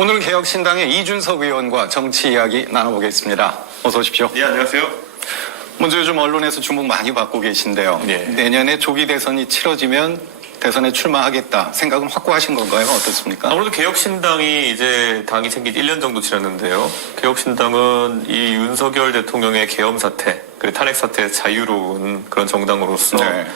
오늘 개혁신당의 이준석 의원과 정치 이야기 나눠보겠습니다. 어서 오십시오. 네, 안녕하세요. 먼저 요즘 언론에서 주목 많이 받고 계신데요. 네. 내년에 조기 대선이 치러지면 대선에 출마하겠다 생각은 확고하신 건가요? 어떻습니까? 아무래도 개혁신당이 이제 당이 생긴 1년 정도 지났는데요. 개혁신당은 이 윤석열 대통령의 계엄 사태, 그리고 탄핵 사태에 자유로운 그런 정당으로서 네.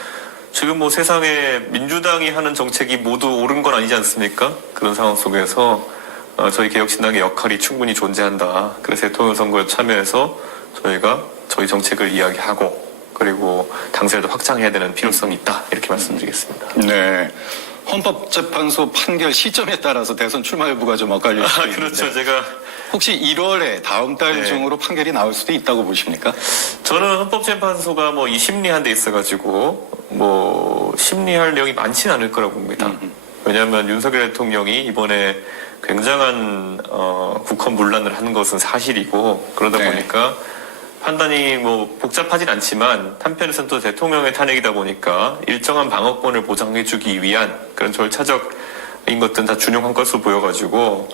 지금 뭐 세상에 민주당이 하는 정책이 모두 옳은 건 아니지 않습니까? 그런 상황 속에서 저희 개혁신당의 역할이 충분히 존재한다. 그래서 대통령 선거에 참여해서 저희가 저희 정책을 이야기하고 그리고 당세도 확장해야 되는 필요성이 있다. 이렇게 말씀드리겠습니다. 네. 헌법재판소 판결 시점에 따라서 대선 출마 여부가 좀 엇갈릴 수 있는데 그렇죠. 제가 혹시 1월에 다음 달 네. 중으로 판결이 나올 수도 있다고 보십니까? 저는 헌법재판소가 뭐 이 심리한 데 있어가지고 뭐 심리할 내용이 많지는 않을 거라고 봅니다. 왜냐하면 윤석열 대통령이 이번에 굉장한 국헌 문란을 한 것은 사실이고 그러다 네. 보니까 판단이 뭐 복잡하진 않지만 한편에서는 또 대통령의 탄핵이다 보니까 일정한 방어권을 보장해주기 위한 그런 절차적인 것들은 다 준용한 것으로 보여가지고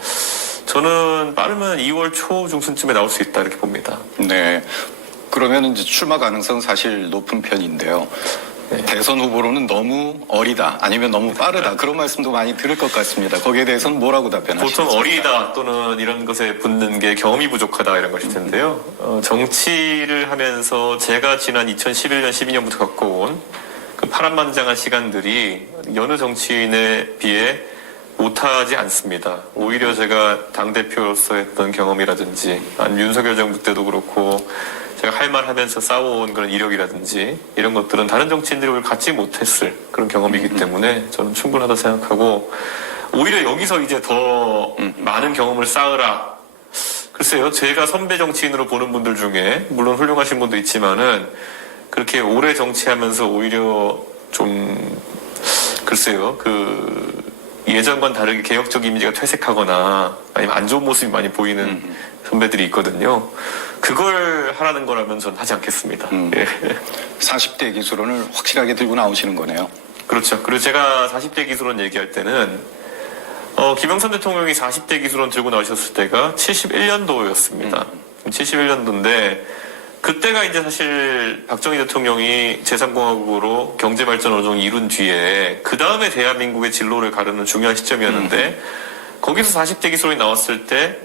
저는 빠르면 2월 초 중순쯤에 나올 수 있다 이렇게 봅니다. 네. 그러면 이제 출마 가능성은 사실 높은 편인데요. 네. 대선 후보로는 너무 어리다 아니면 너무 빠르다 그런 말씀도 많이 들을 것 같습니다. 거기에 대해서는 뭐라고 답변하시겠습니까? 보통 어리다 또는 이런 것에 붙는 게 경험이 부족하다 이런 것일 텐데요. 정치를 하면서 제가 지난 2011년, 12년부터 겪고 온 그 파란만장한 시간들이 여느 정치인에 비해 못하지 않습니다. 오히려 제가 당대표로서 했던 경험이라든지 아니면 윤석열 정부 때도 그렇고 제가 할 말 하면서 싸워온 그런 이력이라든지 이런 것들은 다른 정치인들이 갖지 못했을 그런 경험이기 때문에 저는 충분하다 생각하고 오히려 여기서 이제 더 많은 경험을 쌓으라. 글쎄요, 제가 선배 정치인으로 보는 분들 중에 물론 훌륭하신 분도 있지만은 그렇게 오래 정치하면서 오히려 좀 글쎄요, 그 예전과는 다르게 개혁적 이미지가 퇴색하거나 아니면 안 좋은 모습이 많이 보이는 선배들이 있거든요. 그걸 하라는 거라면 전 하지 않겠습니다. 예. 40대 기술론을 확실하게 들고 나오시는 거네요. 그렇죠. 그리고 제가 40대 기술론 얘기할 때는 김영삼 대통령이 40대 기술론 들고 나오셨을 때가 71년도였습니다. 71년도인데 그때가 이제 사실 박정희 대통령이 제3공화국으로 경제발전 어느 정도 이룬 뒤에 그 다음에 대한민국의 진로를 가르는 중요한 시점이었는데 거기서 40대 기술론이 나왔을 때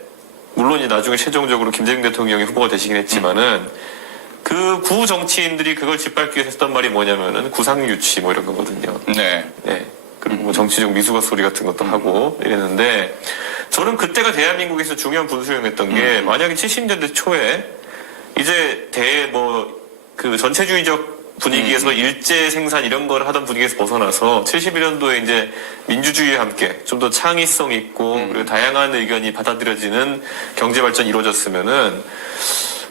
물론 이제 나중에 최종적으로 김대중 대통령이 후보가 되시긴 했지만은 그 구 정치인들이 그걸 짓밟기 위해서 했던 말이 뭐냐면은 구상유치 뭐 이런 거거든요. 네. 네. 그리고 뭐 정치적 미숙아 소리 같은 것도 하고 이랬는데 저는 그때가 대한민국에서 중요한 분수령했던 게 만약에 70년대 초에 이제 그 전체주의적 분위기에서 일제 생산 이런 걸 하던 분위기에서 벗어나서 71년도에 이제 민주주의와 함께 좀 더 창의성 있고 그리고 다양한 의견이 받아들여지는 경제 발전이 이루어졌으면은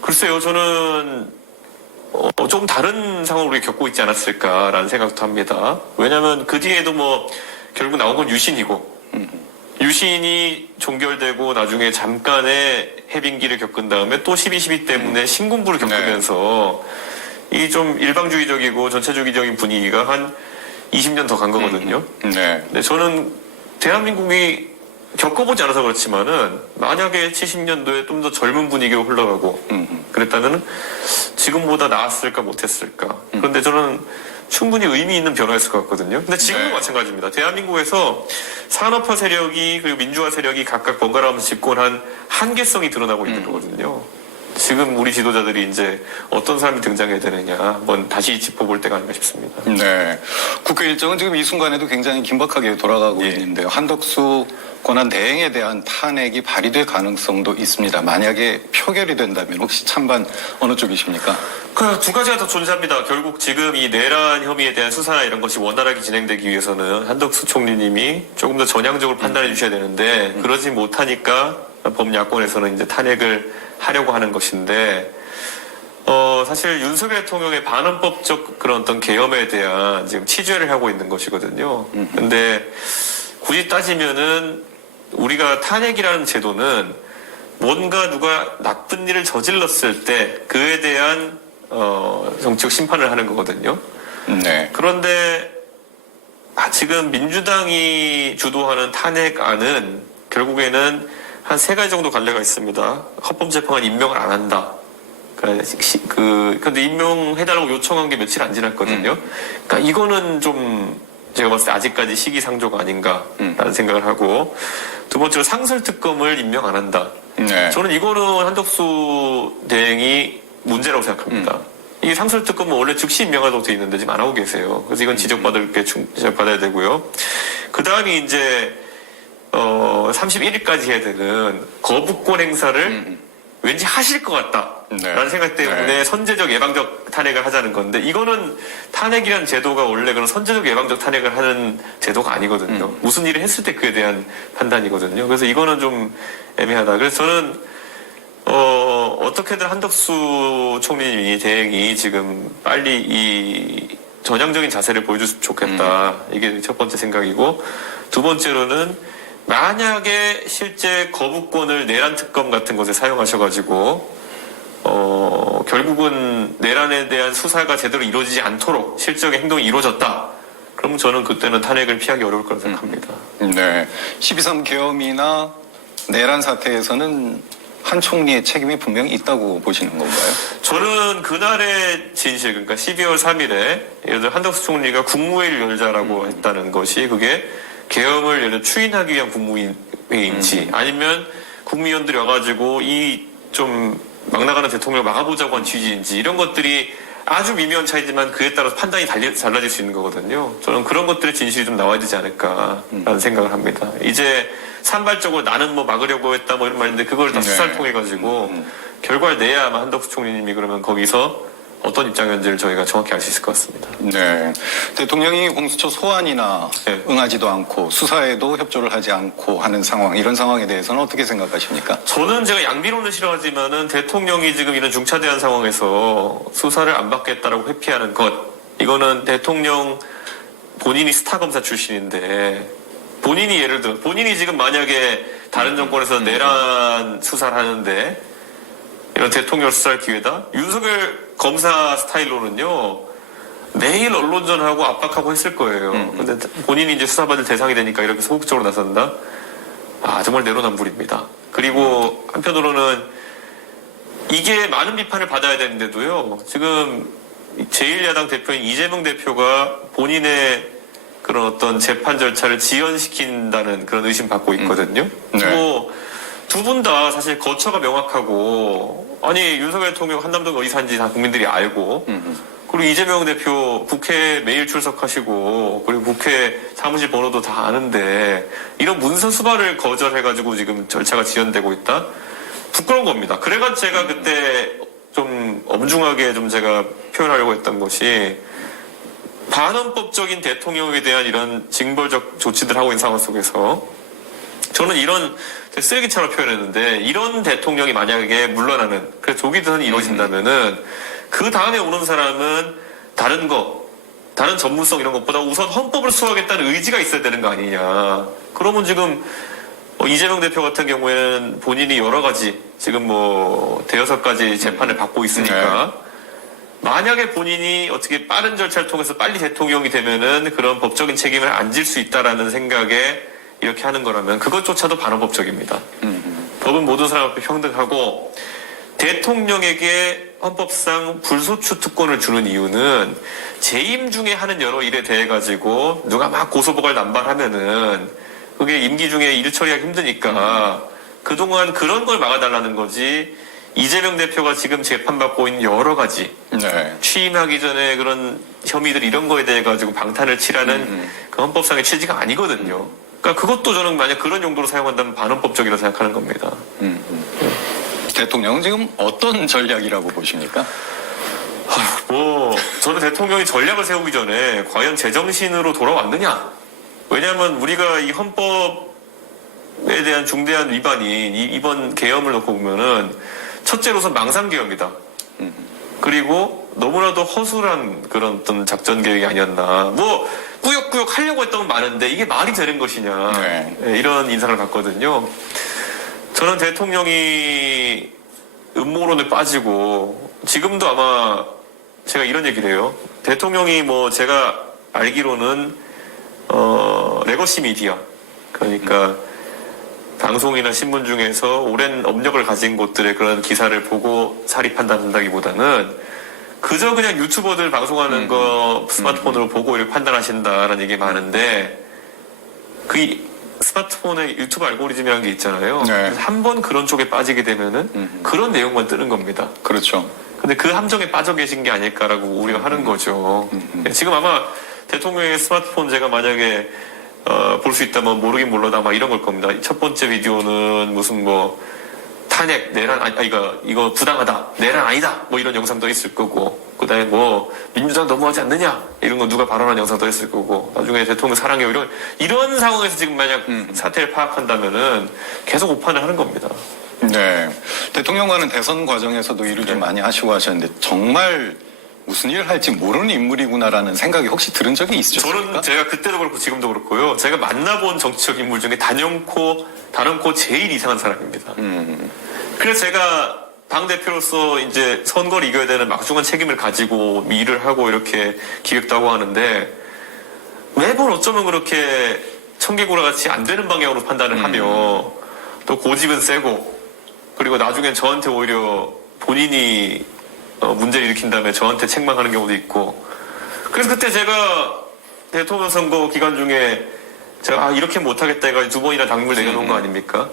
글쎄요, 저는 좀 다른 상황을 우리 겪고 있지 않았을까라는 생각도 합니다. 왜냐하면 그 뒤에도 뭐 결국 나온 건 유신이고 유신이 종결되고 나중에 잠깐의 해빙기를 겪은 다음에 또 12.12 때문에 신군부를 겪으면서 이 좀 일방주의적이고 전체주의적인 분위기가 한 20년 더 간 거거든요. 네. 근데 저는 대한민국이 겪어보지 않아서 그렇지만은 만약에 70년도에 좀 더 젊은 분위기로 흘러가고 그랬다면 지금보다 나았을까 못했을까. 그런데 저는 충분히 의미 있는 변화였을 것 같거든요. 근데 지금도 네. 마찬가지입니다. 대한민국에서 산업화 세력이 그리고 민주화 세력이 각각 번갈아 가면서 집권한 한계성이 드러나고 있는 거거든요. 지금 우리 지도자들이 이제 어떤 사람이 등장해야 되느냐 한번 다시 짚어볼 때가 아닌가 싶습니다. 네. 국회 일정은 지금 이 순간에도 굉장히 긴박하게 돌아가고 예. 있는데요. 한덕수 권한 대행에 대한 탄핵이 발의될 가능성도 있습니다. 만약에 표결이 된다면 혹시 찬반 어느 쪽이십니까? 그 두 가지가 더 존재합니다. 결국 지금 이 내란 혐의에 대한 수사나 이런 것이 원활하게 진행되기 위해서는 한덕수 총리님이 조금 더 전향적으로 판단해 주셔야 되는데 그러지 못하니까 범야권에서는 이제 탄핵을 하려고 하는 것인데 사실 윤석열 대통령의 반헌법적 그런 어떤 계엄에 대한 지금 치죄를 하고 있는 것이거든요. 근데 굳이 따지면은 우리가 탄핵이라는 제도는 뭔가 누가 나쁜 일을 저질렀을 때 그에 대한 정치적 심판을 하는 거거든요. 네. 그런데 지금 민주당이 주도하는 탄핵안은 결국에는 한 3가지 정도 갈래가 있습니다. 헌법재판관 임명을 안 한다. 근데 임명해달라고 요청한 게 며칠 안 지났거든요. 그러니까 이거는 좀 제가 봤을 때 아직까지 시기상조가 아닌가라는 생각을 하고, 두 번째로 상설특검을 임명 안 한다. 네. 저는 이거는 한덕수 대행이 문제라고 생각합니다. 이게 상설특검은 원래 즉시 임명하도록 돼 있는데 지금 안 하고 계세요. 그래서 이건 지적받아야 되고요. 그 다음이 이제 31일까지 해야 되는 거부권 행사를 왠지 하실 것 같다라는 생각 때문에 선제적 예방적 탄핵을 하자는 건데, 이거는 탄핵이라는 제도가 원래 그런 선제적 예방적 탄핵을 하는 제도가 아니거든요. 무슨 일을 했을 때 그에 대한 판단이거든요. 그래서 이거는 좀 애매하다. 그래서 저는 어떻게든 한덕수 총리 대행이 지금 빨리 이 전향적인 자세를 보여줬으면 좋겠다. 이게 첫 번째 생각이고, 두 번째로는 만약에 실제 거부권을 내란 특검 같은 것에 사용하셔가지고 결국은 내란에 대한 수사가 제대로 이루어지지 않도록 실적인 행동이 이루어졌다. 그러면 저는 그때는 탄핵을 피하기 어려울 거라고 생각합니다. 네. 12.3 계엄이나 내란 사태에서는 한 총리의 책임이 분명히 있다고 보시는 건가요? 저는 그날의 진실, 그러니까 12월 3일에 예를 들어 한덕수 총리가 국무회의를 열자라고 했다는 것이, 그게 계엄을 예를 들어 추인하기 위한 국무회의인지 아니면 국무위원들이 와가지고 이 좀 막 나가는 대통령을 막아보자고 한 취지인지, 이런 것들이 아주 미묘한 차이지만 그에 따라서 판단이 달라질 수 있는 거거든요. 저는 그런 것들의 진실이 좀 나와야 되지 않을까라는 생각을 합니다. 이제 산발적으로 나는 뭐 막으려고 했다 뭐 이런 말인데, 그걸 다 수사를 통해 가지고 결과를 내야 아마 한덕수 총리님이 그러면 거기서 어떤 입장이었는지를 저희가 정확히 알 수 있을 것 같습니다. 네. 대통령이 공수처 소환이나 응하지도 않고 수사에도 협조를 하지 않고 하는 상황, 이런 상황에 대해서는 어떻게 생각하십니까? 저는 제가 양비론을 싫어하지만은 대통령이 지금 이런 중차대한 상황에서 수사를 안 받겠다라고 회피하는 것, 이거는 대통령 본인이 스타 검사 출신인데, 본인이 예를 들어 본인이 지금 만약에 다른 정권에서 내란 수사를 하는데 이런 대통령 수사할 기회다? 윤석열 검사 스타일로는요, 매일 언론전하고 압박하고 했을 거예요. 근데 본인이 이제 수사받을 대상이 되니까 이렇게 소극적으로 나선다? 아, 정말 내로남불입니다. 그리고 한편으로는 이게 많은 비판을 받아야 되는데도요, 지금 제1야당 대표인 이재명 대표가 본인의 그런 어떤 재판 절차를 지연시킨다는 그런 의심받고 있거든요. 뭐, 두 분 다 사실 거처가 명확하고, 아니 윤석열 대통령 한남동 어디 사는지 다 국민들이 알고, 그리고 이재명 대표 국회에 매일 출석하시고, 그리고 국회 사무실 번호도 다 아는데 이런 문서 수발을 거절해가지고 지금 절차가 지연되고 있다? 부끄러운 겁니다. 그래가지고 제가 그때 좀 엄중하게 좀 제가 표현하려고 했던 것이, 반헌법적인 대통령에 대한 이런 징벌적 조치들 하고 있는 상황 속에서 저는 이런 쓰레기처럼 표현했는데, 이런 대통령이 만약에 물러나는, 그래서 조기 대선이 이루어진다면은 그 다음에 오는 사람은 다른 전문성 이런 것보다 우선 헌법을 수호하겠다는 의지가 있어야 되는 거 아니냐. 그러면 지금 이재명 대표 같은 경우에는 본인이 여러 가지 지금 뭐 대여섯 가지 재판을 받고 있으니까 만약에 본인이 어떻게 빠른 절차를 통해서 빨리 대통령이 되면은 그런 법적인 책임을 안 질 수 있다라는 생각에 이렇게 하는 거라면 그것조차도 반헌법적입니다. 법은 모든 사람 앞에 평등하고, 대통령에게 헌법상 불소추 특권을 주는 이유는 재임 중에 하는 여러 일에 대해 가지고 누가 막 고소고발 남발하면은 그게 임기 중에 일 처리하기 힘드니까 그동안 그런 걸 막아달라는 거지, 이재명 대표가 지금 재판받고 있는 여러 가지 취임하기 전에 그런 혐의들 이런 거에 대해 가지고 방탄을 칠하는 그 헌법상의 취지가 아니거든요. 그러니까 그것도 저는 만약 그런 용도로 사용한다면 반헌법적이라고 생각하는 겁니다. 대통령은 지금 어떤 전략이라고 보십니까? 저는 대통령이 전략을 세우기 전에 과연 제정신으로 돌아왔느냐? 왜냐하면 우리가 이 헌법에 대한 중대한 위반이 이번 계엄을 놓고 보면은 첫째로선 망상계엄이다. 그리고 너무나도 허술한 그런 어떤 작전 계획이 아니었나. 뭐 꾸역꾸역 하려고 했던 건 많은데 이게 말이 되는 것이냐. 이런 인상을 받거든요. 저는 대통령이 음모론에 빠지고, 지금도 아마 제가 이런 얘기를 해요. 대통령이 뭐 제가 알기로는 레거시 미디어, 그러니까 방송이나 신문 중에서 오랜 업력을 가진 곳들의 그런 기사를 보고 사리 판단한다기보다는 그저 그냥 유튜버들 방송하는 거 스마트폰으로 보고 이렇게 판단하신다라는 얘기 많은데 그 스마트폰에 유튜브 알고리즘이라는 게 있잖아요. 네. 한 번 그런 쪽에 빠지게 되면은 그런 내용만 뜨는 겁니다. 그렇죠. 근데 그 함정에 빠져 계신 게 아닐까라고 우려하는 거죠. 지금 아마 대통령의 스마트폰 제가 만약에 볼 수 있다면 모르긴 몰라도 아마 이런 걸 겁니다. 첫 번째 비디오는 무슨 뭐 탄핵 내란 이거 부당하다 내란 아니다 뭐 이런 영상도 있을 거고 그다음에 뭐 민주당 너무하지 않느냐 이런 거 누가 발언한 영상도 있을 거고 나중에 대통령 사랑해요 이런 상황에서 지금 만약 사태를 파악한다면은 계속 오판을 하는 겁니다. 네. 대통령과는 대선 과정에서도 일을 좀 많이 하시고 하셨는데 정말 무슨 일을 할지 모르는 인물이구나라는 생각이 혹시 들은 적이 있으셨습니까? 저는 제가 그때도 그렇고 지금도 그렇고요. 제가 만나본 정치적 인물 중에 단연코 제일 이상한 사람입니다. 그래서 제가 당대표로서 이제 선거를 이겨야 되는 막중한 책임을 가지고 일을 하고 이렇게 기획도 하고 하는데 매번 어쩌면 그렇게 청개구라 같이 안 되는 방향으로 판단을 하며 또 고집은 세고 그리고 나중엔 저한테 오히려 본인이 문제를 일으킨 다음에 저한테 책망하는 경우도 있고 그래서 그때 제가 대통령 선거 기간 중에 제가 이렇게 못하겠다 해가지고 2번이나 당무를 내려놓은 거 아닙니까?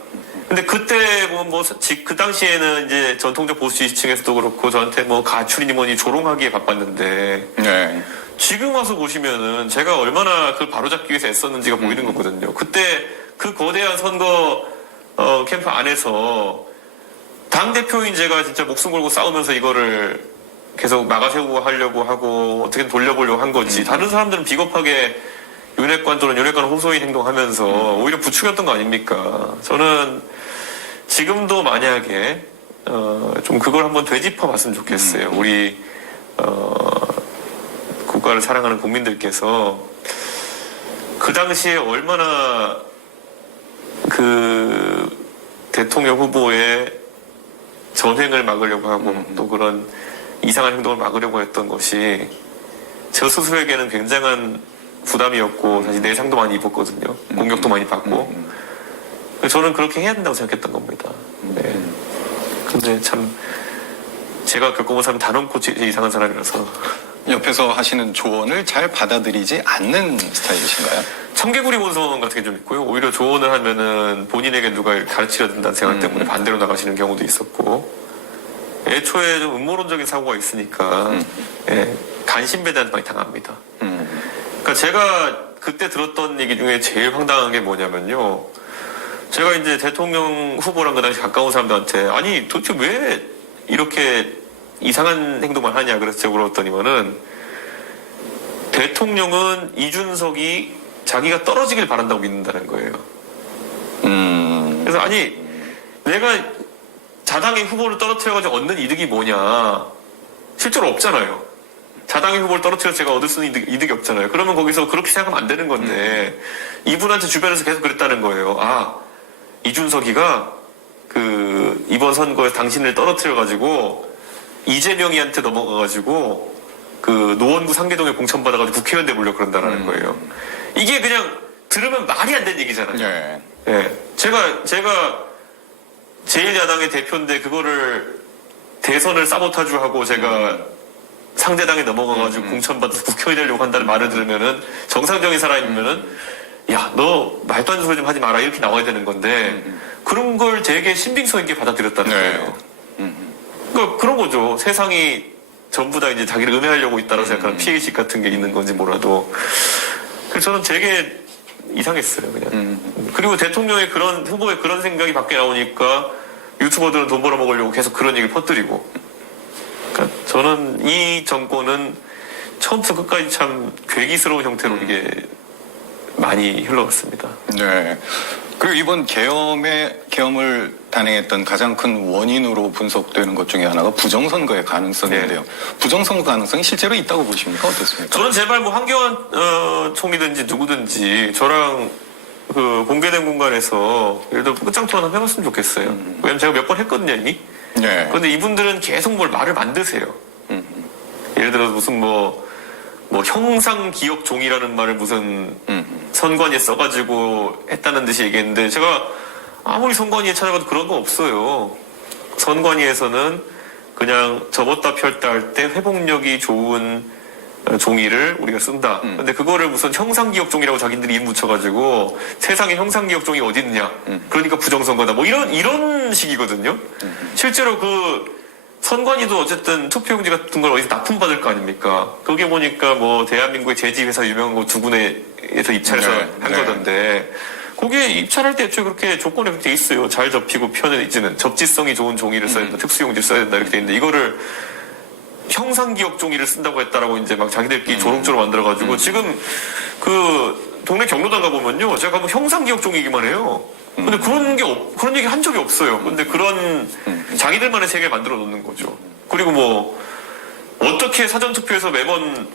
근데 그때 그 당시에는 이제 전통적 보수 지지층에서도 그렇고 저한테 뭐 가출이니 뭐니 조롱하기에 바빴는데 네. 지금 와서 보시면은 제가 얼마나 그걸 바로잡기 위해서 애썼는지가 보이는 거거든요. 그때 그 거대한 선거 캠프 안에서 당대표인 제가 진짜 목숨 걸고 싸우면서 이거를 계속 막아세우고 하려고 하고 어떻게든 돌려보려고 한 거지. 다른 사람들은 비겁하게 윤핵관 또는 윤핵관 호소인 행동하면서 오히려 부추겼던 거 아닙니까? 저는 지금도 만약에 좀 그걸 한번 되짚어 봤으면 좋겠어요. 우리 국가를 사랑하는 국민들께서 그 당시에 얼마나 그 대통령 후보의 전횡을 막으려고 하고 또 그런 이상한 행동을 막으려고 했던 것이 저 스스로에게는 굉장한 부담이었고 사실 내상도 많이 입었거든요. 공격도 많이 받고 저는 그렇게 해야 된다고 생각했던 겁니다. 네. 근데 참 제가 겪어본 사람 단언코 이상한 사람이라서 옆에서 하시는 조언을 잘 받아들이지 않는 스타일이신가요? 청개구리 본성 같은 게 좀 있고요. 오히려 조언을 하면은 본인에게 누가 가르치려 든다는 생각 때문에 반대로 나가시는 경우도 있었고 애초에 좀 음모론적인 사고가 있으니까 예, 간신배단을 많이 당합니다. 그러니까 제가 그때 들었던 얘기 중에 제일 황당한 게 뭐냐면요. 제가 이제 대통령 후보랑 그 당시 가까운 사람들한테 아니 도대체 왜 이렇게 이상한 행동만 하냐 그래서 제가 물었더니만은 대통령은 이준석이 자기가 떨어지길 바란다고 믿는다는 거예요. 그래서 아니 내가 자당의 후보를 떨어뜨려가지고 얻는 이득이 뭐냐 실제로 없잖아요. 자당의 후보를 떨어뜨려서 제가 얻을 수 있는 이득이 없잖아요. 그러면 거기서 그렇게 생각하면 안 되는 건데 이분한테 주변에서 계속 그랬다는 거예요. 이준석이가 그 이번 선거에 당신을 떨어뜨려가지고 이재명이한테 넘어가가지고 그 노원구 상계동에 공천받아가지고 국회의원 되보려고 그런다라는 거예요. 이게 그냥 들으면 말이 안 되는 얘기잖아요. 네. 예. 제가 제1야당의 대표인데 그거를 대선을 사보타주하고 제가 상대당에 넘어가가지고 공천받아서 국회의원 되려고 한다는 말을 들으면은 정상적인 사람이면은 야, 너 말도 안 되는 소리 좀 하지 마라 이렇게 나와야 되는 건데 그런 걸 되게 신빙성 있게 받아들였다는 거예요. 그러니까 그런 거죠. 세상이 전부 다 이제 자기를 음해하려고 있다고 생각하는 피해의식 같은 게 있는 건지 몰라도 그래서 저는 되게 이상했어요, 그냥. 그리고 대통령의 그런 후보의 그런 생각이 밖에 나오니까 유튜버들은 돈 벌어먹으려고 계속 그런 얘기를 퍼뜨리고. 그러니까 저는 이 정권은 처음부터 끝까지 참 괴기스러운 형태로 이게 많이 흘러갔습니다. 네. 그리고 이번 계엄을 단행했던 가장 큰 원인으로 분석되는 것 중에 하나가 부정선거의 가능성인데요. 부정선거 가능성이 실제로 있다고 보십니까? 어떻습니까? 저는 제발 뭐 한교안 총리든지 누구든지 저랑 그 공개된 공간에서 예를 들어 끝장 토론 한번 해봤으면 좋겠어요. 왜냐면 제가 몇 번 했거든요, 이미. 네. 그런데 이분들은 계속 말을 만드세요. 예를 들어서 무슨 뭐 형상 기억 종이라는 말을 무슨 선관위에 써가지고 했다는 듯이 얘기했는데 제가 아무리 선관위에 찾아가도 그런 거 없어요. 선관위에서는 그냥 접었다 폈다 할 때 회복력이 좋은 종이를 우리가 쓴다. 근데 그거를 무슨 형상기억 종이라고 자기들이 이름 붙여가지고 세상에 형상기억 종이 어디 있느냐. 그러니까 부정선거다. 뭐 이런 식이거든요. 실제로 그 선관위도 어쨌든 투표용지 같은 걸 어디서 납품받을 거 아닙니까? 그게 보니까 뭐 대한민국의 제지회사 유명한 거 두 군데에서 입찰해서 한 거던데 거기에 입찰할 때 애초에 그렇게 조건이 그렇게 돼 있어요. 잘 접히고 편해지는 접지성이 좋은 종이를 써야 된다. 특수용지를 써야 된다. 이렇게 돼 있는데 이거를 형상기억 종이를 쓴다고 했다라고 이제 막 자기들끼리 조롱조롱 만들어가지고 지금 그 동네 경로당 가보면요. 제가 가면 형상기억 종이기만 해요. 근데 그런 얘기 한 적이 없어요. 근데 그런 자기들만의 세계를 만들어 놓는 거죠. 그리고 뭐 어떻게 사전투표에서 매번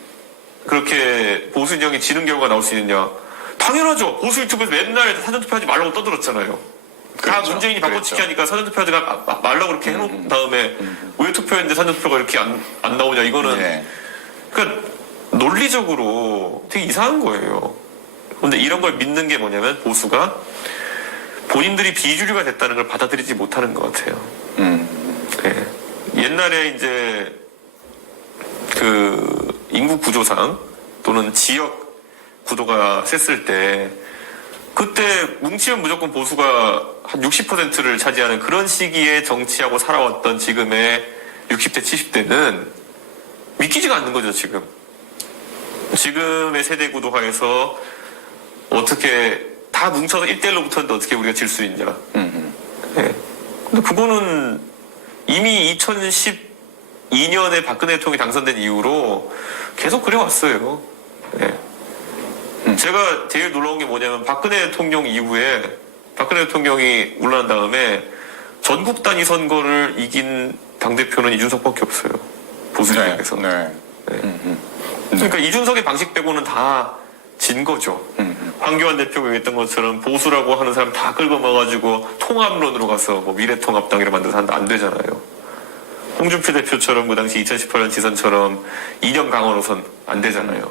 그렇게 보수 진영이 지는 경우가 나올 수 있느냐. 당연하죠. 보수 유튜브에서 맨날 사전투표하지 말라고 떠들었잖아요. 다 그렇죠. 문재인이 바꿔치기 하니까 사전투표하지 말라고 그렇게 해놓은 다음에 왜 투표했는데 사전투표가 이렇게 안 나오냐. 이거는 네. 그러니까 논리적으로 되게 이상한 거예요. 근데 이런 걸 믿는 게 뭐냐면 보수가 본인들이 비주류가 됐다는 걸 받아들이지 못하는 것 같아요. 네. 옛날에 이제 그 인구 구조상 또는 지역 구도가 셌을 때 그때 뭉치면 무조건 보수가 한 60%를 차지하는 그런 시기에 정치하고 살아왔던 지금의 60대, 70대는 믿기지가 않는 거죠, 지금. 지금의 세대 구도화에서 어떻게 다 뭉쳐서 1대1로 붙었는데 어떻게 우리가 질 수 있냐. 네. 근데 그거는 이미 2012년에 박근혜 대통령이 당선된 이후로 계속 그래왔어요. 네. 제가 제일 놀라운 게 뭐냐면 박근혜 대통령 이후에 박근혜 대통령이 물러난 다음에 전국 단위 선거를 이긴 당대표는 이준석밖에 없어요. 보수 진영에서. 네. 그러니까 이준석의 방식 빼고는 다 진 거죠. 황교안 대표가 얘기했던 것처럼 보수라고 하는 사람 다 끌고 모아가지고 통합론으로 가서 뭐 미래통합당이라 만들어서 한다 안 되잖아요. 홍준표 대표처럼 그 당시 2018년 지선처럼 이념 강화로선 안 되잖아요.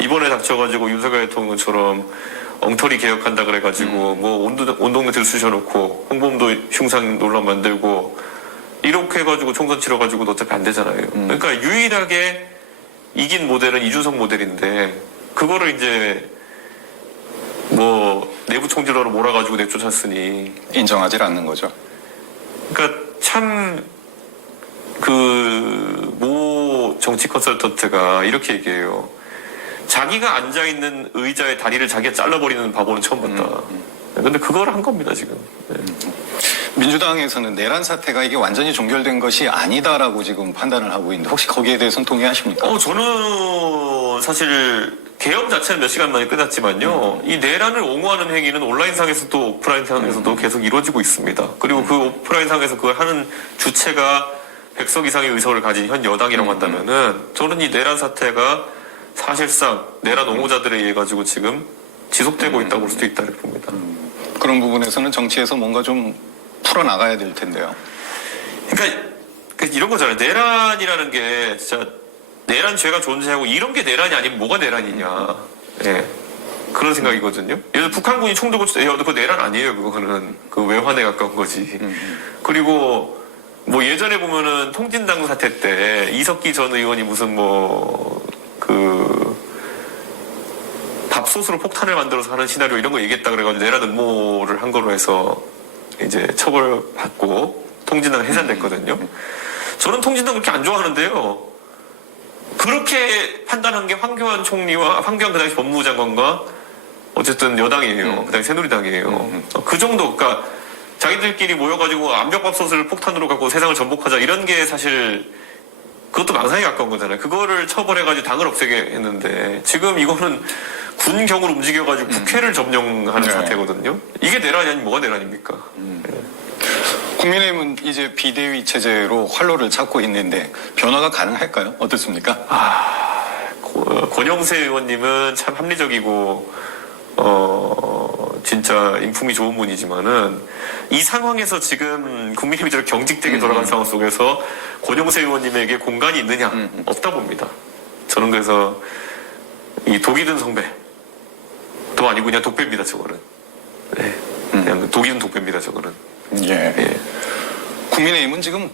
이번에 닥쳐가지고 윤석열 대통령처럼 엉터리 개혁한다 그래가지고 뭐 온 동네 들쑤셔놓고 홍범도 흉상 논란 만들고 이렇게 해가지고 총선 치러가지고도 어차피 안 되잖아요. 그러니까 유일하게 이긴 모델은 이준석 모델인데 그거를 이제 뭐 내부 총질러로 몰아가지고 내쫓았으니 인정하지 않는 거죠. 그러니까 참 그 모 정치 컨설턴트가 이렇게 얘기해요. 자기가 앉아있는 의자의 다리를 자기가 잘라버리는 바보는 처음 봤다. 근데 그걸 한 겁니다, 지금. 네. 민주당에서는 내란 사태가 이게 완전히 종결된 것이 아니다라고 지금 판단을 하고 있는데 혹시 거기에 대해서는 동의하십니까? 저는 사실 개혁 자체는 몇 시간 만에 끝났지만요. 이 내란을 옹호하는 행위는 온라인상에서도 오프라인상에서도 계속 이루어지고 있습니다. 그리고 그 오프라인상에서 그걸 하는 주체가 100석 이상의 의석을 가진 현 여당이라고 한다면은 저는 이 내란 사태가 사실상 내란 옹호자들에 의해 가지고 지금 지속되고 있다고 볼 수도 있다 이렇게 봅니다. 그런 부분에서는 정치에서 뭔가 좀 풀어나가야 될 텐데요. 그러니까 이런 거잖아요. 내란이라는 게 진짜 내란 죄가 존재하고 이런 게 내란이 아니면 뭐가 내란이냐. 예. 그런 생각이거든요. 예를 들어 북한군이 총 들고 그거 내란 아니에요. 그거는 그 외환에 가까운 거지. 그리고 뭐 예전에 보면은 통진당 사태 때 이석기 전 의원이 무슨 밥솥으로 폭탄을 만들어서 하는 시나리오 이런 거 얘기했다 그래가지고 내란 음모를 한 거로 해서 이제 처벌받고 통진당 해산됐거든요. 저는 통진당 그렇게 안 좋아하는데요. 그렇게 판단한 게 황교안 총리와 황교안 그 당시 법무부 장관과 어쨌든 여당이에요. 그 당시 새누리당이에요. 그 정도, 그러니까 자기들끼리 모여가지고 암벽밥솥을 폭탄으로 갖고 세상을 전복하자 이런 게 사실 그것도 망상에 가까운 거잖아요. 그거를 처벌해가지고 당을 없애게 했는데 지금 이거는 군경을 움직여가지고 국회를 점령하는 사태거든요. 이게 내란이 아니면 뭐가 내란입니까? 국민의힘은 이제 비대위 체제로 활로를 찾고 있는데 변화가 가능할까요? 어떻습니까? 권영세 의원님은 참 합리적이고 진짜 인품이 좋은 분이지만은 이 상황에서 지금 국민의힘이 저렇게 경직되게 돌아가는 상황 속에서 권영세 의원님에게 공간이 있느냐? 없다 봅니다. 저는 그래서 이 독이 든 성배도 아니고 그냥 독배입니다. 저거는. 네. 그냥 독이 보이는 독배입니다, 저거는. 예. 예. 국민의힘은 지금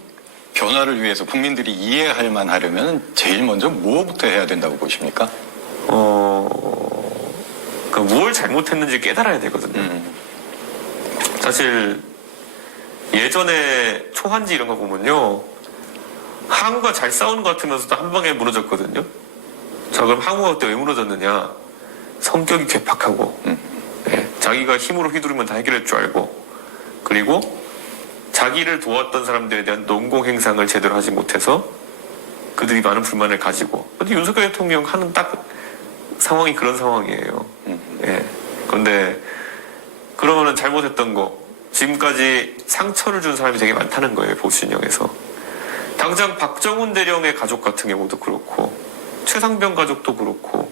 변화를 위해서 국민들이 이해할 만하려면 제일 먼저 뭐부터 해야 된다고 보십니까? 뭘 잘못했는지 깨달아야 되거든요. 사실 예전에 초한지 이런 거 보면요, 항우가 잘 싸우는 것 같으면서도 한 방에 무너졌거든요. 자, 그럼 항우가 그때 왜 무너졌느냐? 성격이 괴팍하고, 예, 자기가 힘으로 휘두르면 다 해결할 줄 알고, 그리고 자기를 도왔던 사람들에 대한 농공 행상을 제대로 하지 못해서 그들이 많은 불만을 가지고. 근데 윤석열 대통령 하는 딱 상황이 그런 상황이에요. 예. 그런데 그러면은 잘못했던 거, 지금까지 상처를 준 사람이 되게 많다는 거예요, 보수 진영에서. 당장 박정훈 대령의 가족 같은 경우도 그렇고, 최상병 가족도 그렇고,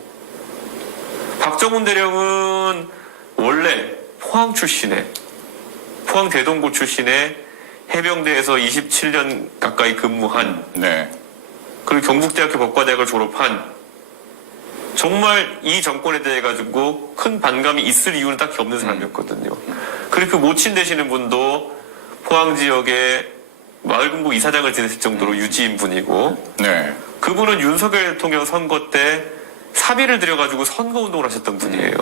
박정훈 대령은 원래 포항 출신의, 포항 대동고 출신의 해병대에서 27년 가까이 근무한, 네. 그리고 경북대학교 법과대학을 졸업한, 정말 이 정권에 대해 가지고 큰 반감이 있을 이유는 딱히 없는 사람이었거든요. 그리고 그 모친 되시는 분도 포항 지역의 마을금고 이사장을 지냈을 정도로 유지인 분이고, 네. 그분은 윤석열 대통령 선거 때 사비를 들여가지고 선거운동을 하셨던 분이에요.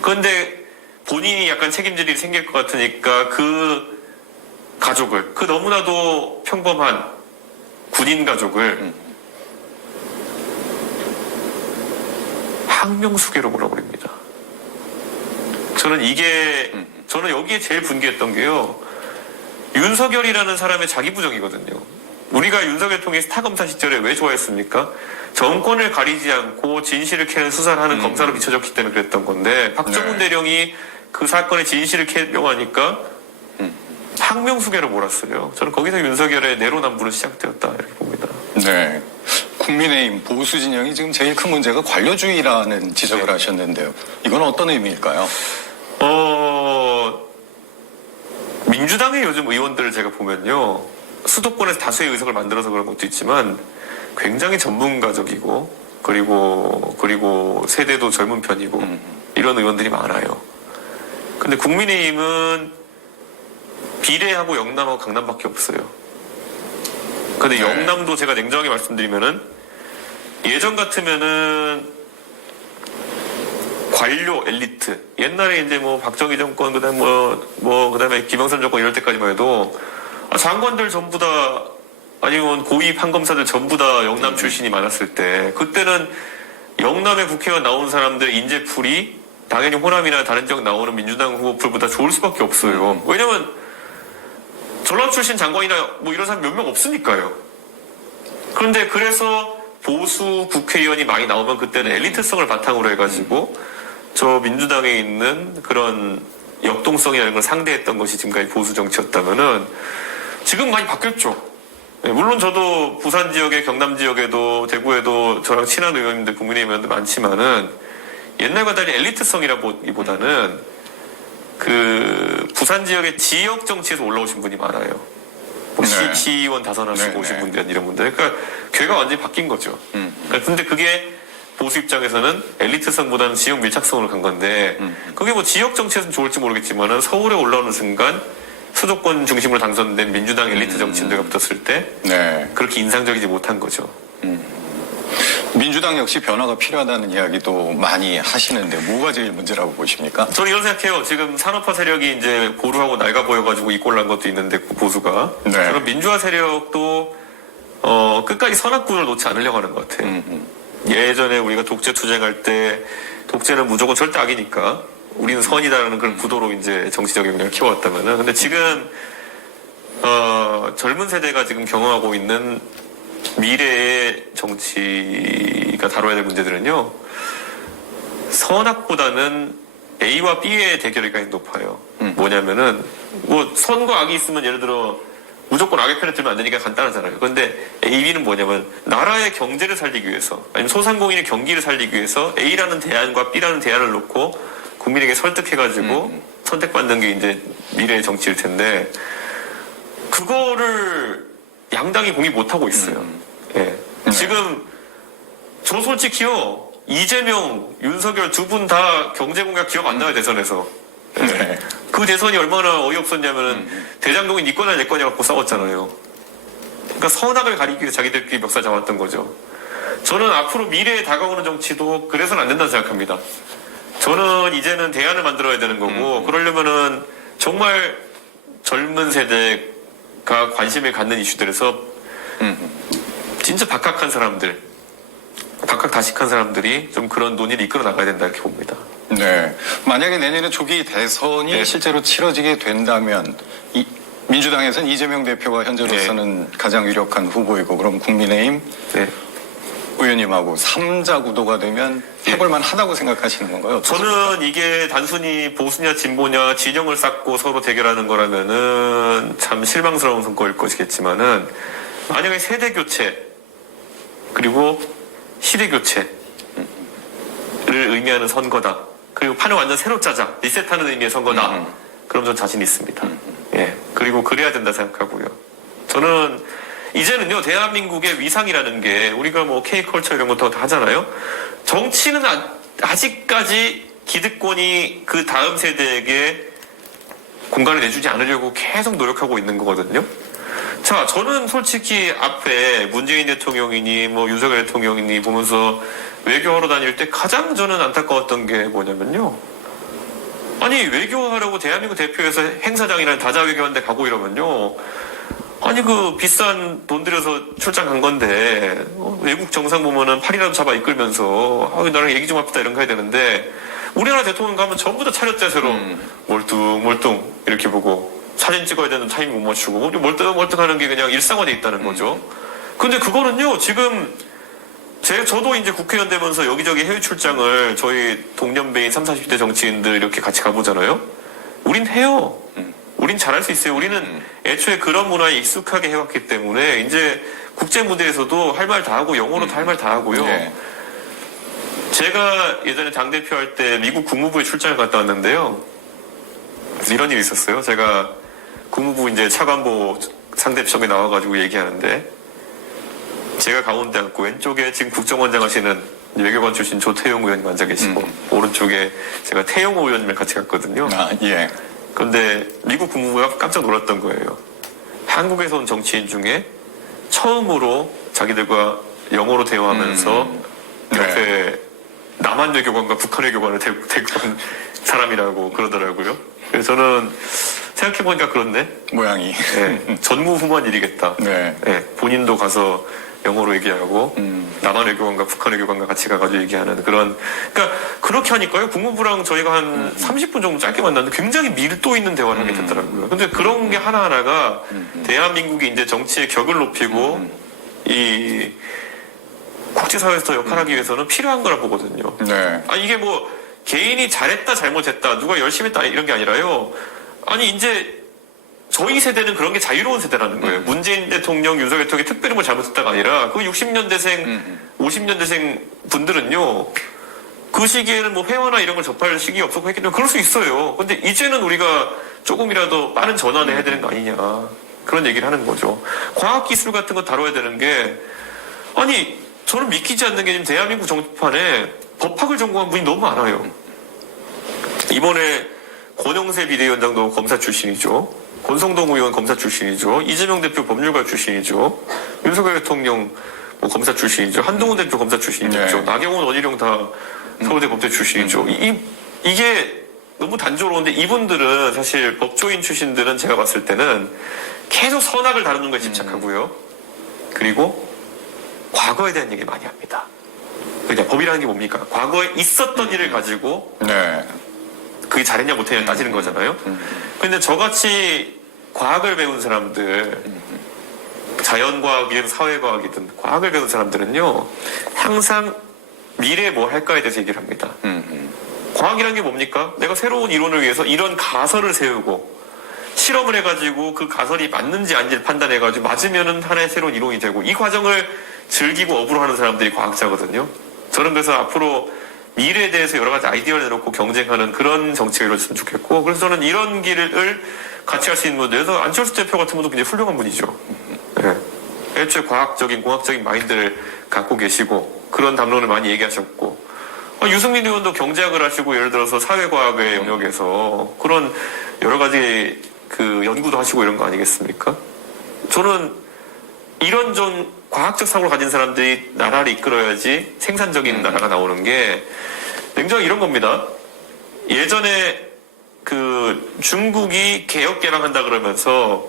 그런데 본인이 약간 책임질 일이 생길 것 같으니까 그 가족을, 그 너무나도 평범한 군인 가족을 항명수계로 몰아버립니다. 저는 여기에 제일 분개했던 게요, 윤석열이라는 사람의 자기 부정이거든요. 우리가 윤석열 대통령의 스타검사 시절에 왜 좋아했습니까? 정권을 가리지 않고 진실을 캐는 수사를 하는 검사로 비춰졌기 때문에 그랬던 건데, 박정훈 네. 대령이 그 사건의 진실을 캐려고 하니까 항명수계로 몰았어요. 저는 거기서 윤석열의 내로남불은 시작되었다, 이렇게 봅니다. 네. 국민의힘 보수 진영이 지금 제일 큰 문제가 관료주의라는 지적을 네. 하셨는데요. 이건 어떤 의미일까요? 민주당의 요즘 의원들을 제가 보면요, 수도권에서 다수의 의석을 만들어서 그런 것도 있지만 굉장히 전문가적이고, 그리고 세대도 젊은 편이고, 이런 의원들이 많아요. 근데 국민의힘은 비례하고 영남하고 강남밖에 없어요. 근데 네. 영남도 제가 냉정하게 말씀드리면은, 예전 같으면은 관료 엘리트, 옛날에 이제 뭐 박정희 정권, 그다음에 그다음에 김영삼 정권 이럴 때까지만 해도 장관들 전부 다, 아니면 고위 판검사들 전부 다 영남 출신이 많았을 때, 그때는 영남의 국회의원 나온 사람들의 인재풀이 당연히 호남이나 다른 지역 나오는 민주당 후보들보다 좋을 수밖에 없어요. 왜냐면 전라 출신 장관이나 뭐 이런 사람 몇 명 없으니까요. 그런데 그래서 보수 국회의원이 많이 나오면 그때는 엘리트성을 바탕으로 해가지고 저 민주당에 있는 그런 역동성이라는 걸 상대했던 것이 지금까지 보수 정치였다면은, 지금 많이 바뀌었죠. 물론 저도 부산 지역에, 경남 지역에도, 대구에도 저랑 친한 의원님들, 국민의힘 의원들 많지만은, 옛날과 달리 엘리트성이라기보다는 그 부산 지역의 지역 정치에서 올라오신 분이 많아요. 뭐 네. 시의원 다선하시고 네, 오신 네. 분들, 이런 분들. 그러니까 괴가 완전히 바뀐 거죠. 근데 그게 보수 입장에서는 엘리트성보다는 지역 밀착성으로 간 건데, 그게 뭐 지역 정치에서는 좋을지 모르겠지만은 서울에 올라오는 순간 수도권 중심으로 당선된 민주당 엘리트 정치인들과 붙었을 때 네. 그렇게 인상적이지 못한 거죠. 민주당 역시 변화가 필요하다는 이야기도 많이 하시는데 뭐가 제일 문제라고 보십니까? 저는 이런 생각해요. 지금 산업화 세력이 이제 고루하고 낡아 보여가지고 이꼴난 것도 있는데, 보수가. 네. 저는 민주화 세력도 끝까지 선악군을 놓지 않으려고 하는 것 같아요. 예전에 우리가 독재 투쟁할 때 독재는 무조건 절대 악이니까 우리는 선이다라는 그런 구도로 이제 정치적 역량을 키워왔다면은, 근데 지금 젊은 세대가 지금 경험하고 있는 미래의 정치가 다뤄야 될 문제들은요, 선악보다는 A와 B의 대결이 가장 높아요. 뭐냐면은, 뭐 선과 악이 있으면 예를 들어 무조건 악의 편에 들면 안 되니까 간단하잖아요. 그런데 A, B는 뭐냐면, 나라의 경제를 살리기 위해서, 아니면 소상공인의 경기를 살리기 위해서 A라는 대안과 B라는 대안을 놓고 국민에게 설득해가지고 선택받는 게 이제 미래의 정치일 텐데, 그거를 양당이 공이 못하고 있어요. 예. 지금 저 솔직히요, 이재명, 윤석열 두 분 다 경제 공약 기억 안 나요, 대선에서. 예. 네. 그 그 대선이 얼마나 어이없었냐면은 대장동이 네 거냐 내 거냐 갖고 싸웠잖아요. 그러니까 선악을 가리기 위해서 자기들끼리 멱살 잡았던 거죠. 저는 앞으로 미래에 다가오는 정치도 그래서는 안 된다고 생각합니다. 저는 이제는 대안을 만들어야 되는 거고 그러려면은 정말 젊은 세대가 관심을 갖는 이슈들에서 진짜 박학한 사람들, 박학다식한 사람들이 좀 그런 논의를 이끌어 나가야 된다 이렇게 봅니다. 네. 만약에 내년에 조기 대선이 네. 실제로 치러지게 된다면 민주당에서는 이재명 대표가 현재로서는 가장 유력한 후보이고 그럼 국민의힘 네. 의원님하고 3자 구도가 되면 해볼만 하다고 생각하시는 건가요? 어떠십니까? 저는 이게 단순히 보수냐 진보냐 진영을 쌓고 서로 대결하는 거라면은 참 실망스러운 성과일 것이겠지만은 만약에 세대 교체 그리고 시대 교체를 의미하는 선거다. 그리고 판을 완전 새로 짜자. 리셋하는 의미의 선거다. 그럼 전 자신 있습니다. 예. 그리고 그래야 된다 생각하고요. 저는 이제는요, 대한민국의 위상이라는 게 우리가 뭐 K컬처 이런 것도 다 하잖아요. 정치는 아직까지 기득권이 그 다음 세대에게 공간을 내주지 않으려고 계속 노력하고 있는 거거든요. 자, 저는 솔직히 앞에 문재인 대통령이니 뭐 윤석열 대통령이니 보면서 외교하러 다닐 때 가장 저는 안타까웠던 게 뭐냐면요. 아니, 외교하려고 대한민국 대표에서 행사장이라는 다자외교한데 가고 이러면요. 아니, 그 비싼 돈 들여서 출장 간 건데 외국 정상 보면은 팔이라도 잡아 이끌면서 나랑 얘기 좀 합시다 이런 거 해야 되는데 우리나라 대통령 가면 전부 다 차렷자세로 멀뚱멀뚱 이렇게 보고 사진 찍어야 되는 타이밍 못 맞추고 멀뚱멀뚱하는 게 그냥 일상화돼 있다는 거죠. 근데 그거는요 지금 저도 이제 국회의원 되면서 여기저기 해외 출장을 저희 동년배인 30, 40대 정치인들 이렇게 같이 가보잖아요. 우린 해요. 우린 잘할 수 있어요. 우리는 애초에 그런 문화에 익숙하게 해왔기 때문에 이제 국제 무대에서도 할 말 다 하고 영어로도 할 말 다 하고요. 네. 제가 예전에 당대표 할 때 미국 국무부에 출장을 갔다 왔는데요. 이런 일이 있었어요. 제가 국무부 이제 차관보 상대편에 나와가지고 얘기하는데 제가 가운데 앉고 왼쪽에 지금 국정원장 하시는 외교관 출신 조태용 의원님 앉아 계시고 오른쪽에 제가 태용호 의원님을 같이 갔거든요. 아, 예. 그런데 미국 국무부가 깜짝 놀랐던 거예요. 한국에서 온 정치인 중에 처음으로 자기들과 영어로 대화하면서 옆에 남한 외교관과 북한 외교관을 데리고 온 사람이라고 그러더라고요. 그래서 저는 생각해보니까 그렇네. 모양이. 네, 전무후무한 일이겠다. 네. 네, 본인도 가서 영어로 얘기하고 남한 외교관과 북한 외교관과 같이 가가지고 얘기하는 그런 그러니까 그렇게 하니까요 국무부랑 저희가 한 30분 정도 짧게 만났는데 굉장히 밀도 있는 대화를 하게 됐더라고요. 근데 그런 게 하나하나가 대한민국이 이제 정치의 격을 높이고 이 국제사회에서 역할하기 위해서는 필요한 거라 보거든요. 네. 아 이게 뭐 개인이 잘했다 잘못했다 누가 열심히 했다 이런 게 아니라요. 아니 이제 저희 세대는 그런 게 자유로운 세대라는 거예요. 문재인 대통령, 윤석열 대통령이 특별히 뭘 잘못했다가 아니라 그 60년대생, 50년대생 분들은요. 그 시기에는 뭐 회화나 이런 걸 접할 시기가 없었고 했기 때문에 그럴 수 있어요. 근데 이제는 우리가 조금이라도 빠른 전환을 해야 되는 거 아니냐. 그런 얘기를 하는 거죠. 과학기술 같은 거 다뤄야 되는 게 아니 저는 믿기지 않는 게 지금 대한민국 정치판에 법학을 전공한 분이 너무 많아요. 이번에 권영세 비대위원장도 검사 출신이죠. 권성동 의원 검사 출신이죠. 이재명 대표 법률가 출신이죠. 윤석열 대통령 뭐 검사 출신이죠. 한동훈 대표 검사 출신이죠. 네. 나경원, 원희룡 다 서울대 법대 출신이죠. 이게 너무 단조로운데 이분들은 사실 법조인 출신들은 제가 봤을 때는 계속 선악을 다루는 거에 집착하고요. 그리고 과거에 대한 얘기 많이 합니다. 그냥 법이라는 게 뭡니까? 과거에 있었던 일을 가지고 네. 그게 잘했냐 못했냐 따지는 거잖아요. 근데 저같이 과학을 배운 사람들, 자연과학이든 사회과학이든 과학을 배운 사람들은요, 항상 미래에 뭐 할까에 대해서 얘기를 합니다. 과학이란 게 뭡니까? 내가 새로운 이론을 위해서 이런 가설을 세우고 실험을 해가지고 그 가설이 맞는지 아닌지를 판단해가지고 맞으면은 하나의 새로운 이론이 되고 이 과정을 즐기고 업으로 하는 사람들이 과학자거든요. 저는 그래서 앞으로 미래에 대해서 여러 가지 아이디어를 내놓고 경쟁하는 그런 정치가 이루어졌으면 좋겠고 그래서 저는 이런 길을 같이 할 수 있는 분들에서 안철수 대표 같은 분도 굉장히 훌륭한 분이죠. 네. 애초에 과학적인 공학적인 마인드를 갖고 계시고 그런 담론을 많이 얘기하셨고 유승민 의원도 경제학을 하시고 예를 들어서 사회과학의 영역에서 그런 여러 가지 그 연구도 하시고 이런 거 아니겠습니까? 저는 이런 좀 과학적 사고를 가진 사람들이 나라를 이끌어야지 생산적인 나라가 나오는 게 냉정히 이런 겁니다. 예전에 그 중국이 개혁 개방한다 그러면서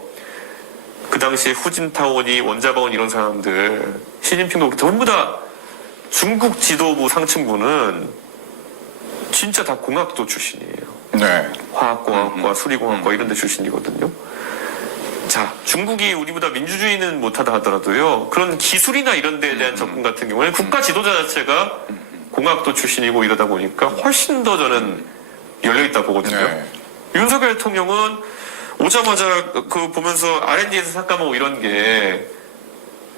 그 당시에 후진타오니 원자바오니 이런 사람들 시진핑도 그렇고 전부 다 중국 지도부 상층부는 진짜 다 공학도 출신이에요. 네. 화학공학과, 수리공학과 이런 데 출신이거든요. 자, 중국이 우리보다 민주주의는 못하다 하더라도요. 그런 기술이나 이런 데에 대한 접근 같은 경우에는 국가 지도자 자체가 공학도 출신이고 이러다 보니까 훨씬 더 저는 열려있다 보거든요. 네. 윤석열 대통령은 오자마자 그 보면서 R&D에서 삭감하고 이런 게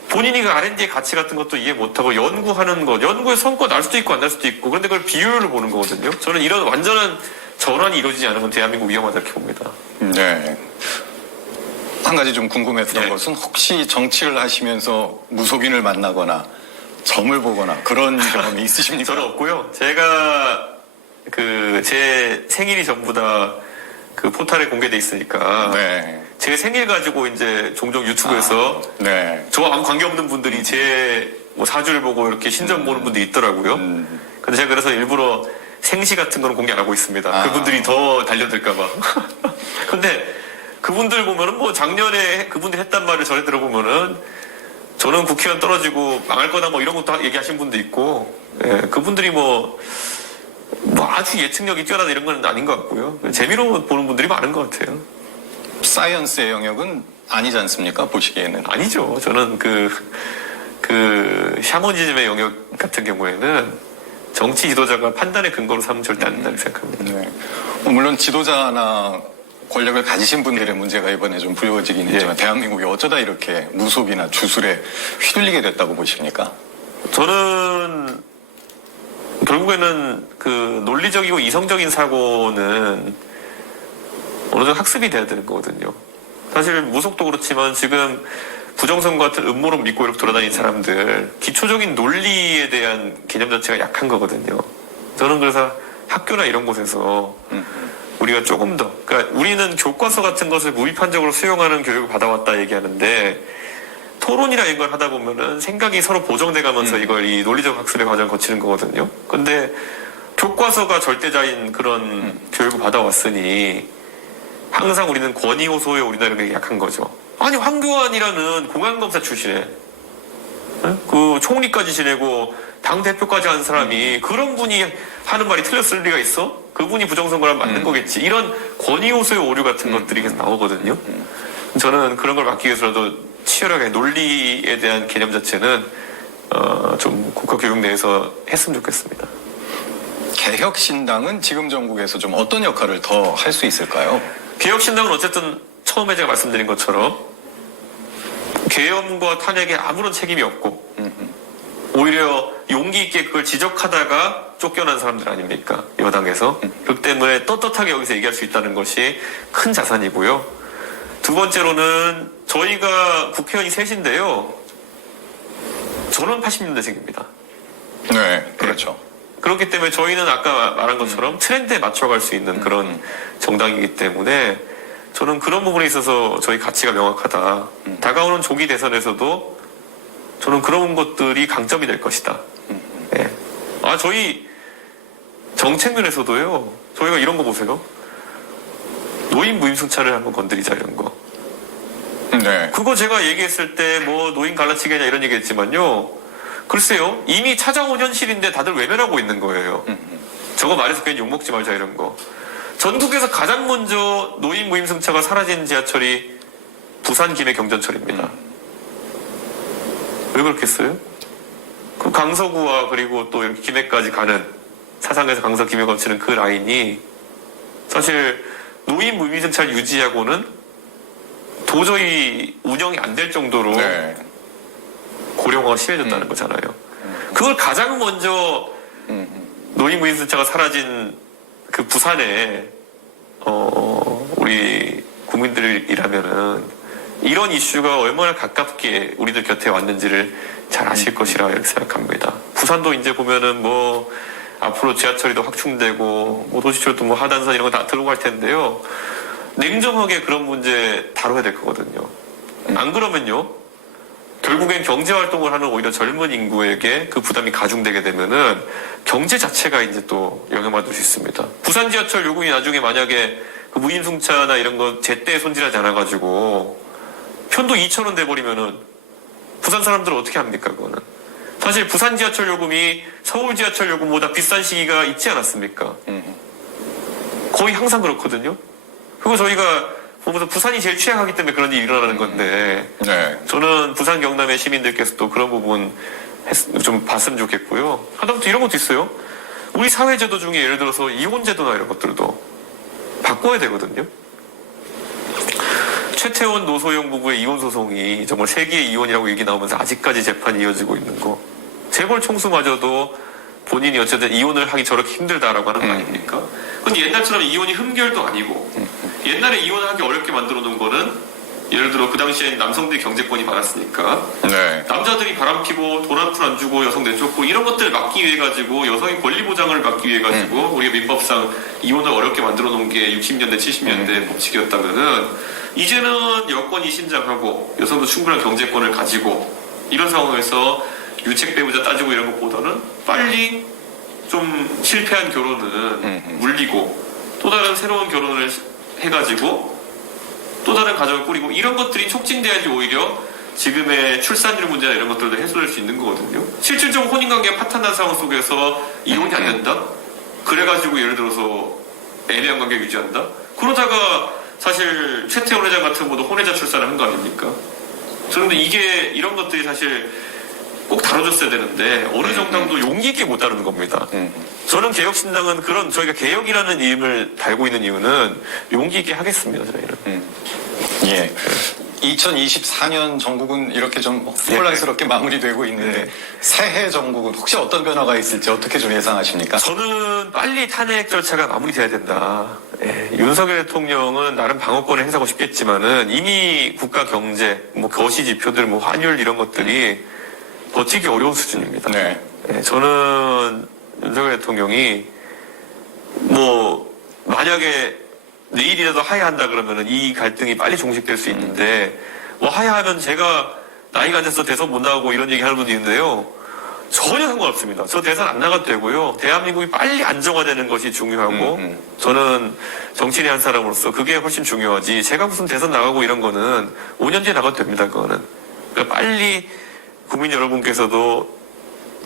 본인이 그 R&D의 가치 같은 것도 이해 못하고 연구하는 것, 연구의 성과 날 수도 있고 안 날 수도 있고 그런데 그걸 비율을 보는 거거든요. 저는 이런 완전한 전환이 이루어지지 않으면 대한민국 위험하다 이렇게 봅니다. 네. 한 가지 좀 궁금했던 네. 것은 혹시 정치를 하시면서 무속인을 만나거나 점을 보거나 그런 경험이 있으십니까? 저는 없고요. 제가 그 제 생일이 전부 다 그 포탈에 공개돼 있으니까 네. 제 생일 가지고 이제 종종 유튜브에서 네. 저와 아무 관계없는 분들이 제 뭐 사주를 보고 이렇게 신점 보는 분들이 있더라고요. 근데 제가 그래서 일부러 생시 같은 거는 공개 안 하고 있습니다. 그분들이 더 달려들까봐. 근데 그분들 보면은 뭐 작년에 그분들 했단 말을 전해 들어보면은 저는 국회의원 떨어지고 망할 거다 뭐 이런 것도 얘기하신 분도 있고, 예, 그분들이 뭐 아주 예측력이 뛰어나다 이런 건 아닌 것 같고요. 재미로 보는 분들이 많은 것 같아요. 사이언스의 영역은 아니지 않습니까? 보시기에는. 아니죠. 저는 그 샤머니즘의 영역 같은 경우에는 정치 지도자가 판단의 근거로 삼으면 절대 안 된다고 생각합니다. 네. 물론 지도자나 권력을 가지신 분들의 문제가 이번에 좀 불거지긴 했지만 대한민국이 어쩌다 이렇게 무속이나 주술에 휘둘리게 됐다고 보십니까? 저는 결국에는 그 논리적이고 이성적인 사고는 어느 정도 학습이 돼야 되는 거거든요. 사실 무속도 그렇지만 지금 부정선거 같은 음모론 믿고 이렇게 돌아다니는 사람들 기초적인 논리에 대한 개념 자체가 약한 거거든요. 저는 그래서 학교나 이런 곳에서 우리가 조금 더, 그러니까 우리는 교과서 같은 것을 무비판적으로 수용하는 교육을 받아왔다 얘기하는데 토론이나 이런 걸 하다 보면은 생각이 서로 보정돼 가면서 이걸 이 논리적 학습의 과정을 거치는 거거든요. 근데 교과서가 절대자인 그런 교육을 받아왔으니 항상 우리는 권위 호소에 우리나라가 약한 거죠. 아니 황교안이라는 공안검사 출신에 그 총리까지 지내고 당 대표까지 한 사람이 그런 분이 하는 말이 틀렸을 리가 있어? 그분이 부정선거라면 맞는 거겠지. 이런 권위 호소의 오류 같은 것들이 계속 나오거든요. 저는 그런 걸 막기 위해서라도 치열하게 논리에 대한 개념 자체는 좀 국가교육 내에서 했으면 좋겠습니다. 개혁신당은 지금 정국에서 좀 어떤 역할을 더 할 수 있을까요? 개혁신당은 어쨌든 처음에 제가 말씀드린 것처럼 계엄과 탄핵에 아무런 책임이 없고 오히려 용기 있게 그걸 지적하다가 쫓겨난 사람들 아닙니까? 여당에서. 그렇기 때문에 떳떳하게 여기서 얘기할 수 있다는 것이 큰 자산이고요. 두 번째로는 저희가 국회의원이 셋인데요. 저는 80년대생입니다. 네, 그렇죠. 그렇기 때문에 저희는 아까 말한 것처럼 트렌드에 맞춰갈 수 있는 그런 정당이기 때문에 저는 그런 부분에 있어서 저희 가치가 명확하다. 다가오는 조기 대선에서도 저는 그런 것들이 강점이 될 것이다. 네. 저희 정책면에서도요. 저희가 이런 거 보세요. 노인 무임승차를 한번 건드리자 이런 거. 네. 그거 제가 얘기했을 때 뭐 노인 갈라치기냐 이런 얘기했지만요. 글쎄요. 이미 찾아온 현실인데 다들 외면하고 있는 거예요. 저거 말해서 괜히 욕먹지 말자 이런 거. 전국에서 가장 먼저 노인 무임승차가 사라진 지하철이 부산 김해 경전철입니다. 왜 그렇겠어요? 그 강서구와 그리고 또 이렇게 김해까지 가는 사상에서 강서 김해 거치는 그 라인이 사실 노인 무임승차를 유지하고는 도저히 운영이 안 될 정도로 네. 고령화가 심해졌다는 거잖아요. 그걸 가장 먼저 노인 무임승차가 사라진 그 부산에 우리 국민들이라면은 이런 이슈가 얼마나 가깝게 우리들 곁에 왔는지를 잘 아실 것이라 이렇게 생각합니다. 부산도 이제 보면은 뭐 앞으로 지하철이 더 확충되고 뭐 도시철도 뭐 하단선 이런 거 다 들어갈 텐데요. 냉정하게 그런 문제 다뤄야 될 거거든요. 안 그러면요, 결국엔 경제활동을 하는 오히려 젊은 인구에게 그 부담이 가중되게 되면은 경제 자체가 이제 또 영향받을 수 있습니다. 부산 지하철 요금이 나중에 만약에 그 무임승차나 이런 거 제때 손질하지 않아가지고 편도 2,000원 돼버리면은 부산 사람들은 어떻게 합니까, 그거는? 사실 부산 지하철 요금이 서울 지하철 요금보다 비싼 시기가 있지 않았습니까? 거의 항상 그렇거든요. 그리고 저희가 보면서 부산이 제일 취약하기 때문에 그런 일이 일어나는 건데, 네. 저는 부산 경남의 시민들께서도 그런 부분 좀 봤으면 좋겠고요. 하다못해 이런 것도 있어요. 우리 사회제도 중에 예를 들어서 이혼제도나 이런 것들도 바꿔야 되거든요. 최태원 노소영 부부의 이혼 소송이 정말 세기의 이혼이라고 얘기 나오면서 아직까지 재판이 이어지고 있는 거. 재벌 총수마저도 본인이 어쨌든 이혼을 하기 저렇게 힘들다라고 하는 거 아닙니까? 근데 옛날처럼 이혼이 흠결도 아니고, 옛날에 이혼을 하기 어렵게 만들어 놓은 거는 예를 들어 그 당시에 남성들이 경제권이 많았으니까 네. 남자들이 바람피고 돈 한 푼 안 주고 여성 내쫓고 이런 것들을 막기 위해 가지고 여성의 권리 보장을 막기 위해 가지고 우리가 민법상 이혼을 어렵게 만들어 놓은 게 60년대 70년대 법칙이었다면은 이제는 여건이 신장하고 여성도 충분한 경제권을 가지고 이런 상황에서 유책 배우자 따지고 이런 것보다는 빨리 좀 실패한 결혼은 물리고 또 다른 새로운 결혼을 해가지고 또 다른 가정을 꾸리고 이런 것들이 촉진돼야지 오히려 지금의 출산율 문제나 이런 것들도 해소될 수 있는 거거든요. 실질적으로 혼인관계가 파탄난 상황 속에서 이혼이 안 된다? 그래가지고 예를 들어서 애매한 관계 유지한다? 그러다가 사실 최태원 회장 같은 분도 혼외자 출산을 한 거 아닙니까? 저는 근데 이런 것들이 사실 꼭 다뤄줬어야 되는데 어느 정당도 용기 있게 못 다루는 겁니다. 저는 개혁신당은 그런 저희가 개혁이라는 이름을 달고 있는 이유는 용기 있게 하겠습니다. 저희는. 예. 2024년 전국은 이렇게 좀 혼란스럽게 마무리되고 있는데 새해 전국은 혹시 어떤 변화가 있을지 어떻게 좀 예상하십니까? 저는 빨리 탄핵 절차가 마무리돼야 된다. 윤석열 대통령은 나름 방어권을 행사하고 싶겠지만은 이미 국가 경제, 뭐 거시 지표들, 뭐 환율 이런 것들이 버티기 어려운 수준입니다. 네. 저는 윤석열 대통령이 뭐 만약에 내일이라도 하야한다 그러면은 이 갈등이 빨리 종식될 수 있는데 뭐 하야하면 제가 나이가 돼서 대선 못 나가고 이런 얘기 하는 분도 있는데요. 전혀 상관없습니다. 저 대선 안 나가도 되고요. 대한민국이 빨리 안정화되는 것이 중요하고 저는 정치인의 한 사람으로서 그게 훨씬 중요하지 제가 무슨 대선 나가고 이런 거는 5년 뒤에 나가도 됩니다. 그거는. 그러니까 빨리 국민 여러분께서도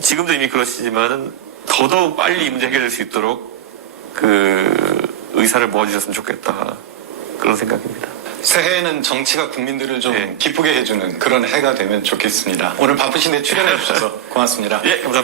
지금도 이미 그러시지만은 더더욱 빨리 이 문제 해결될 수 있도록 그 의사를 모아주셨으면 좋겠다. 그런 생각입니다. 새해에는 정치가 국민들을 좀 기쁘게 해주는 그런 해가 되면 좋겠습니다. 오늘 바쁘신데 출연해 주셔서 고맙습니다. 예, 감사합니다.